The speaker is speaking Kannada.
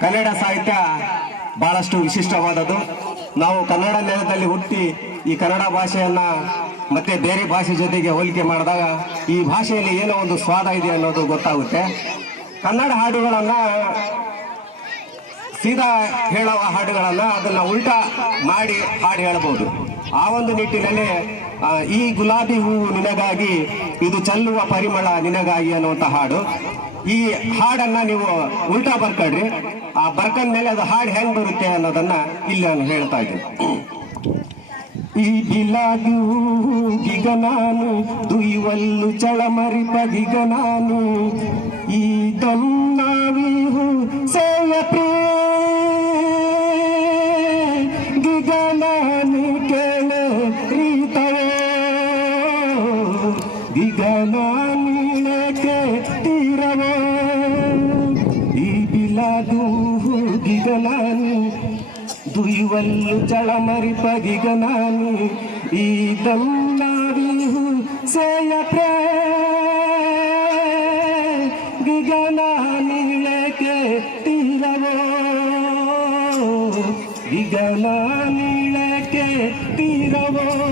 ಕನ್ನಡ ಸಾಹಿತ್ಯ ಬಹಳಷ್ಟು ವಿಶಿಷ್ಟವಾದದ್ದು. ನಾವು ಕನ್ನಡ ನೆಲದಲ್ಲಿ ಹುಟ್ಟಿ ಈ ಕನ್ನಡ ಭಾಷೆಯನ್ನ ಮತ್ತೆ ಬೇರೆ ಭಾಷೆ ಜೊತೆಗೆ ಹೋಲಿಕೆ ಮಾಡಿದಾಗ ಈ ಭಾಷೆಯಲ್ಲಿ ಏನೋ ಒಂದು ಸ್ವಾದ ಇದೆ ಅನ್ನೋದು ಗೊತ್ತಾಗುತ್ತೆ. ಕನ್ನಡ ಹಾಡುಗಳನ್ನ ಸೀದಾ ಹೇಳುವ ಹಾಡುಗಳನ್ನ ಅದನ್ನ ಉಲ್ಟಾ ಮಾಡಿ ಹಾಡು ಹೇಳಬಹುದು ಆ ಒಂದು ನಿಟ್ಟಿನಲ್ಲಿ ಈ ಗುಲಾಬಿ ಹೂವು ನಿನಗಾಗಿ, ಇದು ಚೆಲ್ಲುವ ಪರಿಮಳ ನಿನಗಾಗಿ ಅನ್ನುವಂಥ ಹಾಡು. ಈ ಹಾಡನ್ನ ನೀವು ಉಲ್ಟಾ ಬರ್ಕೊಳ್ರಿ. ಆ ಬರ್ಕಂದ ಮೇಲೆ ಅದು ಹಾಡು ಹೆಂಗ್ ಬರುತ್ತೆ ಅನ್ನೋದನ್ನ ಇಲ್ಲಿ ನಾನು ಹೇಳ್ತಾ ಇದ್ದೀನಿ. ಈ ಬಿಲಾದು ಗಿಗ ನಾನು ದುಯ್ವಲ್ಲು ಚಳಮರಿ ಗಿಗ ನಾನು, ಈ ದೊನ್ನಾವಿ ಸೇಯ ಗಿಗ ನಾನು ಕೇಳ ರೀತವೋ ನಾನೀಳಕ್ಕೆ ನಾನು ದುಯ್ವಲ್ಲು ಚಳಮರಿ ಪಗಿಗ ನಾನು ಈ ದನ್ನಾವಿಹು ಸೇಯ ಗಿಗನಾನಿಳಕ್ಕೆ ತೀರವೋ ಗಿಗನಾನಿಳಕ್ಕೆ ತೀರವೋ